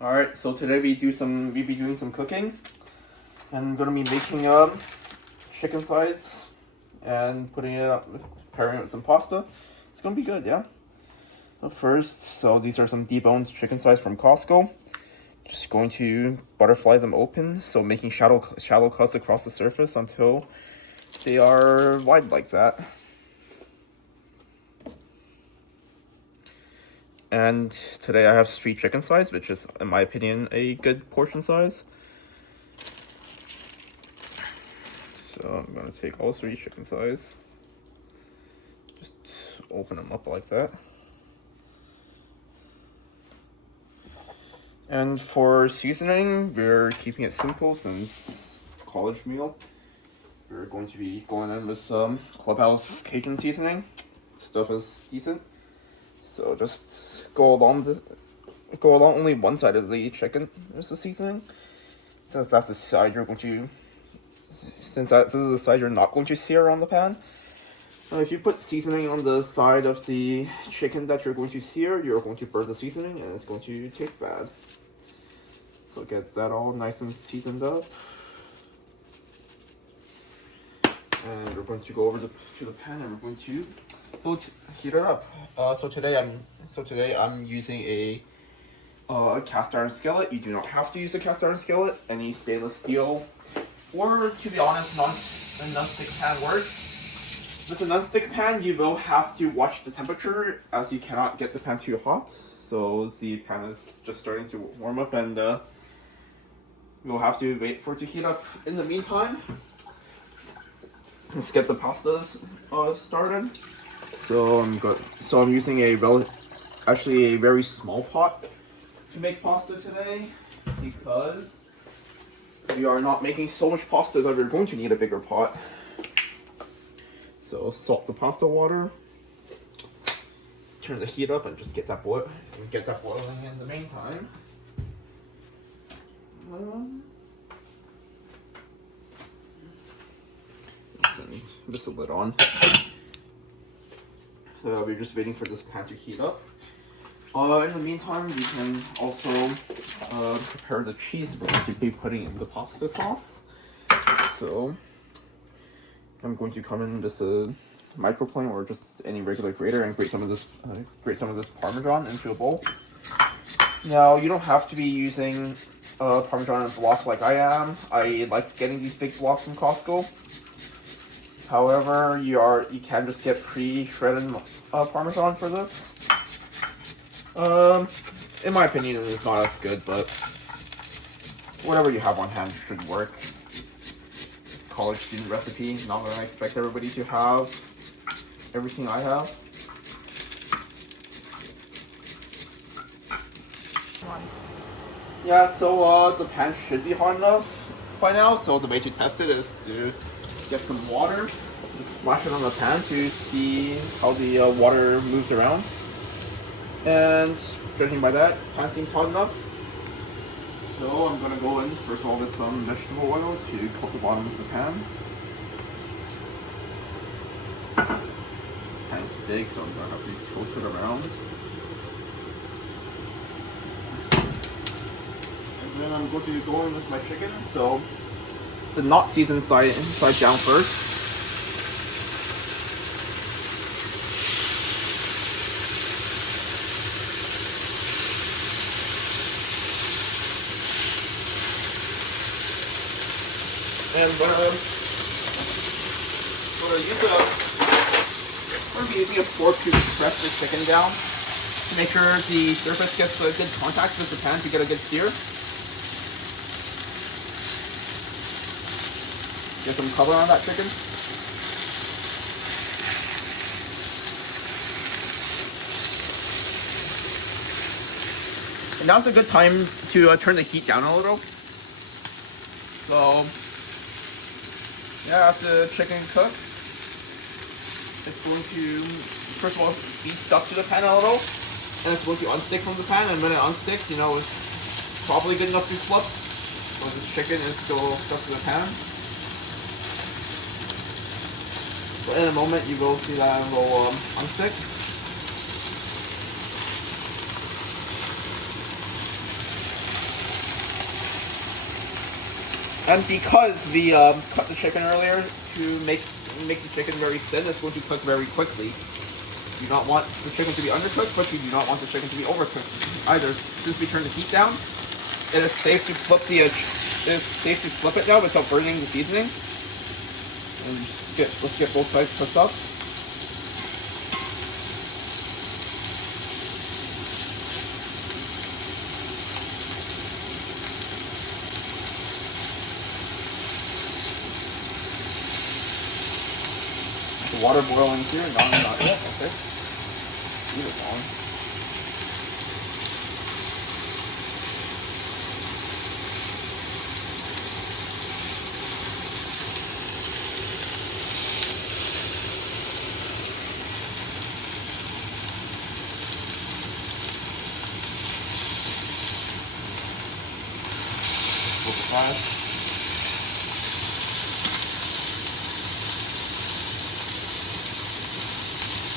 Alright, so today we be doing some cooking. And I'm gonna be making chicken thighs and putting it up, pairing it with some pasta. It's gonna be good, yeah. So these are some deboned chicken thighs from Costco. Just going to butterfly them open, so making shallow cuts across the surface until they are wide like that. And today I have street chicken thighs, which is, in my opinion, a good portion size. So I'm gonna take all 3 chicken thighs, just open them up like that. And for seasoning, we're keeping it simple since college meal. We're going to be going in with some Clubhouse Cajun seasoning. Stuff is decent. So just go along only one side of the chicken is the seasoning. Since this is the side you're not going to sear on the pan. If you put seasoning on the side of the chicken that you're going to sear, you're going to burn the seasoning and it's going to taste bad. So get that all nice and seasoned up. And we're going to go over to the pan and we're going to heat it up. So today I'm using a cast iron skillet. You do not have to use a cast iron skillet. Any stainless steel, or to be honest, a non-stick pan works. With a non-stick pan, you will have to watch the temperature, as you cannot get the pan too hot. So the pan is just starting to warm up, and we'll have to wait for it to heat up. In the meantime, let's get the pasta started. So I'm using a very small pot to make pasta today, because we are not making so much pasta that we're going to need a bigger pot. So salt the pasta water, turn the heat up, and just get that boiling in the meantime. And just a lid on. So we're just waiting for this pan to heat up. In the meantime, we can also prepare the cheese we're going to be putting in the pasta sauce. So I'm going to come in just a microplane or just any regular grater and grate some of this Parmesan into a bowl. Now you don't have to be using Parmesan in a block like I am. I like getting these big blocks from Costco. However, you can just get pre-shredded Parmesan for this. In my opinion, it's not as good, but whatever you have on hand should work. College student recipe, not that I expect everybody to have everything I have. Yeah, so the pan should be hot enough by now, so the way to test it is to get some water, just splash it on the pan to see how the water moves around. And judging by that, pan seems hot enough. So I'm gonna go in first of all with some vegetable oil to coat the bottom of the pan. Pan is big, so I'm gonna have to tilt it around. And then I'm going to go in with my chicken. So the not seasoned side down first. And we're using a fork to press the chicken down to make sure the surface gets a good contact with the pan to get a good sear. Get some color on that chicken. And now's a good time to turn the heat down a little. So yeah, after the chicken cooks, it's going to, first of all, be stuck to the pan a little, and it's going to unstick from the pan, and when it unsticks, it's probably good enough to flip, but the chicken is still stuck to the pan. So in a moment, you will see that it will unstick. And because we cut the chicken earlier to make the chicken very thin, it's going to cook very quickly. You do not want the chicken to be undercooked, but you do not want the chicken to be overcooked either. Since we turned the heat down, it is safe to flip it now without burning the seasoning. And let's get both sides cooked up. The water boiling here, not yet. Okay. Leave it on.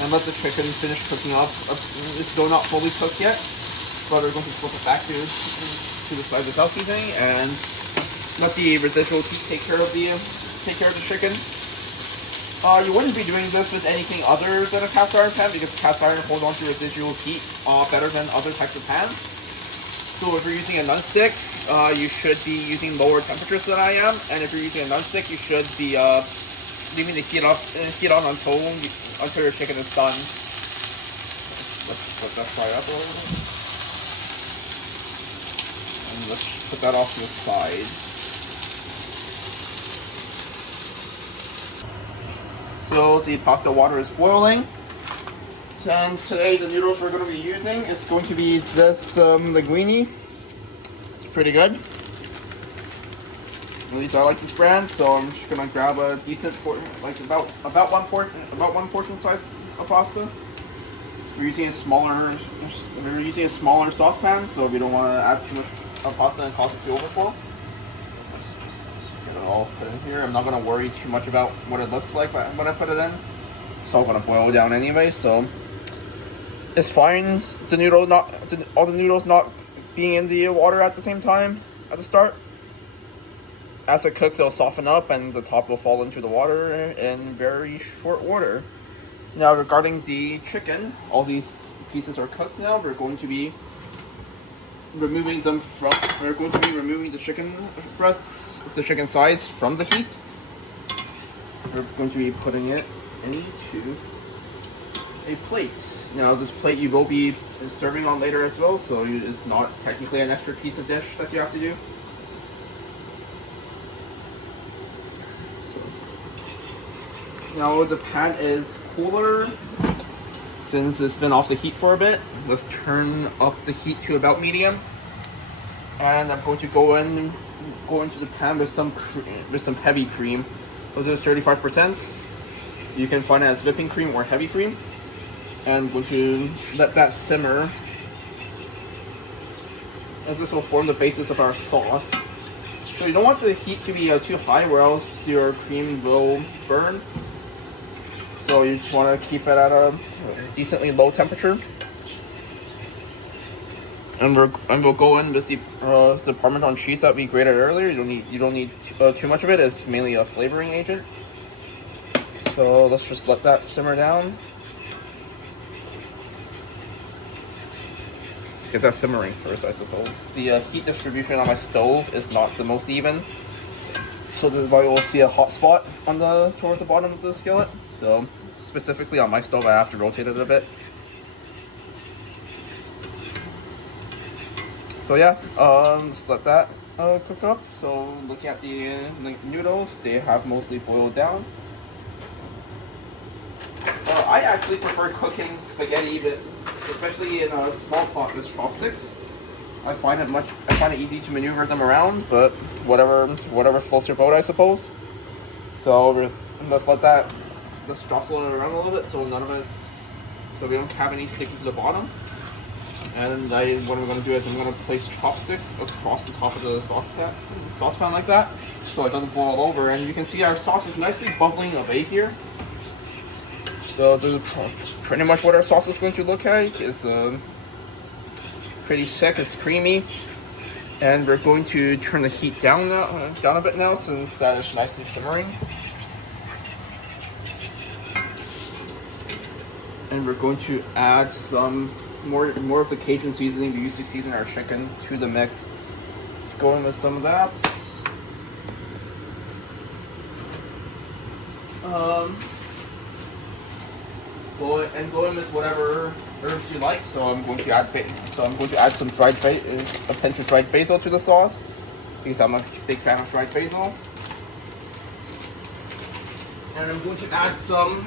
And let the chicken finish cooking up. It's still not fully cooked yet, but we're going to flip it back to the side without seasoning and let the residual heat take care of the chicken. You wouldn't be doing this with anything other than a cast iron pan because cast iron holds on to residual heat better than other types of pans. So if you're using a nonstick, you should be using lower temperatures than I am, and if you're using a nonstick, you should be leaving the heat on until your chicken is done. Let's let that fry up a little bit, and let's put that off to the side. So the pasta water is boiling. And today the noodles we're going to be using is going to be this linguine. It's pretty good. At least I like this brand, so I'm just going to grab a decent portion, like about one portion size of pasta. We're using a smaller saucepan, so we don't want to add too much pasta and cause it to overflow. Just get it all put in here. I'm not going to worry too much about what it looks like when I put it in. It's all going to boil down anyway, so it's fine. All the noodles not being in the water at the same time at the start. As it cooks, it'll soften up and the top will fall into the water in very short order. Now, regarding the chicken, all these pieces are cooked now. We're going to be removing the chicken breasts, the chicken sides from the heat. We're going to be putting it into a plate. Now, this plate you will be serving on later as well, so it's not technically an extra piece of dish that you have to do. Now the pan is cooler since it's been off the heat for a bit. Let's turn up the heat to about medium, and I'm going to go into the pan with some heavy cream. This is 35%. You can find it as whipping cream or heavy cream, and I'm going to let that simmer, as this will form the basis of our sauce. So you don't want the heat to be too high, or else your cream will burn. So you just want to keep it at a decently low temperature. And we'll go in with the Parmesan cheese that we grated earlier. You don't need too much of it. It's mainly a flavoring agent. So let's just let that simmer down. Let's get that simmering first, I suppose. The heat distribution on my stove is not the most even, so this is why you'll see a hot spot towards the bottom of the skillet. So specifically on my stove, I have to rotate it a bit. So yeah, just let that cook up. So looking at the noodles, they have mostly boiled down. I actually prefer cooking spaghetti, but especially in a small pot with chopsticks. I find it easy to maneuver them around, but whatever floats your boat, I suppose. So let's jostle it around a little bit so we don't have any sticking to the bottom. And what I'm going to do is I'm going to place chopsticks across the top of the saucepan like that, so it doesn't boil over. And you can see our sauce is nicely bubbling away here. So this is pretty much what our sauce is going to look like. It's pretty thick, it's creamy. And we're going to turn the heat down now, down a bit now, since that is nicely simmering. And we're going to add some more of the Cajun seasoning we used to season our chicken to the mix. Go in with some of that. Go in with whatever herbs you like. So I'm going to add some a pinch of dried basil to the sauce because I'm a big fan of dried basil. And I'm going to add some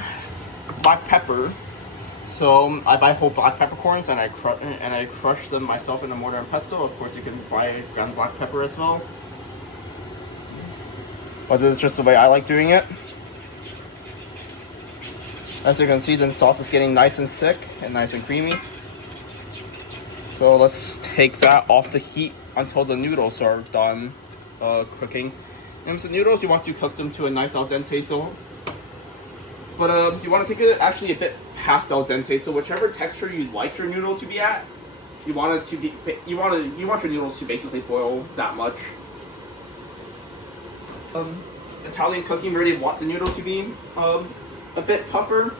black pepper. So I buy whole black peppercorns and I crush them myself in a mortar and pestle. Of course, you can buy ground black pepper as well, but this is just the way I like doing it. As you can see, the sauce is getting nice and thick and nice and creamy. So let's take that off the heat until the noodles are done cooking. And with the noodles, you want to cook them to a nice al dente. But you want to take it actually a bit past al dente. So whichever texture you like your noodle to be at, you want your noodles to basically boil that much. Italian cooking really want the noodle to be a bit tougher.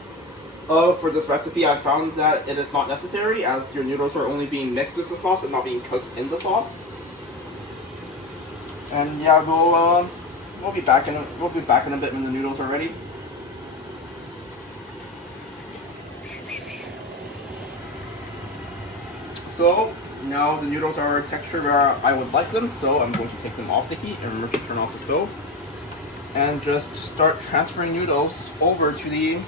For this recipe, I found that it is not necessary, as your noodles are only being mixed with the sauce and not being cooked in the sauce. And yeah, we'll be back in a bit when the noodles are ready. So now the noodles are a texture where I would like them, so I'm going to take them off the heat and remember to turn off the stove. And just start transferring noodles over to the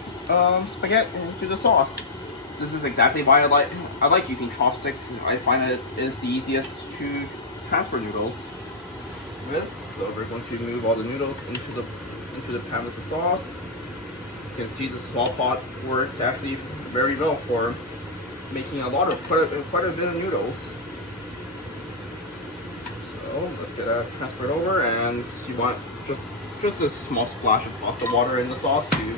spaghetti, to the sauce. This is exactly why I like using chopsticks. I find it is the easiest to transfer noodles with. So we're going to move all the noodles into the pan with the sauce. You can see the small pot worked actually very well for making quite a bit of noodles. So let's get that transferred over, and you want just a small splash of pasta water in the sauce to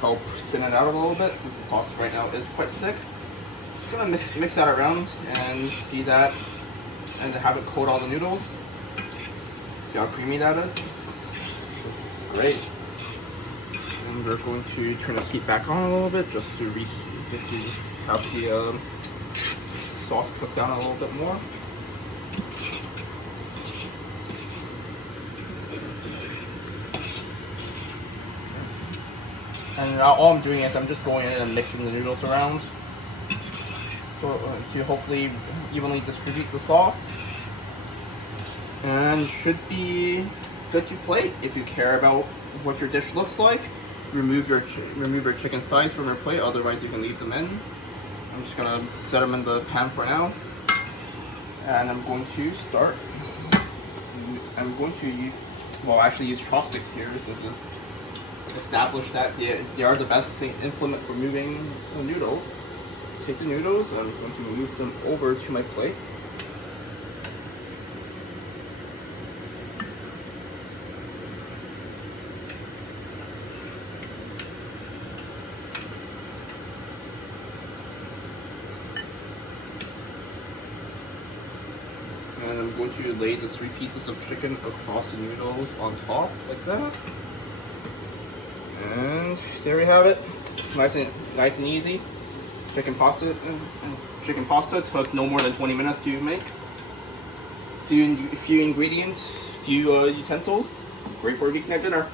help thin it out a little bit, since the sauce right now is quite thick. Just gonna mix that around and see that, and to have it coat all the noodles. See how creamy that is? It's great. And we're going to turn the heat back on a little bit just to have the sauce cook down a little bit more. And now all I'm doing is I'm just going in and mixing the noodles around, so to hopefully evenly distribute the sauce. And should be good to plate. If you care about what your dish looks like, remove your chicken sides from your plate. Otherwise, you can leave them in. I'm just gonna set them in the pan for now, and I'm going to start. I'm going to actually use chopsticks here. This is established that they are the best implement for moving the noodles. Take the noodles, and I'm going to move them over to my plate. And I'm going to lay the 3 pieces of chicken across the noodles on top, like that. And there we have it. Nice and easy. Chicken pasta took no more than 20 minutes to make. Few ingredients, few utensils. Great for a weeknight dinner.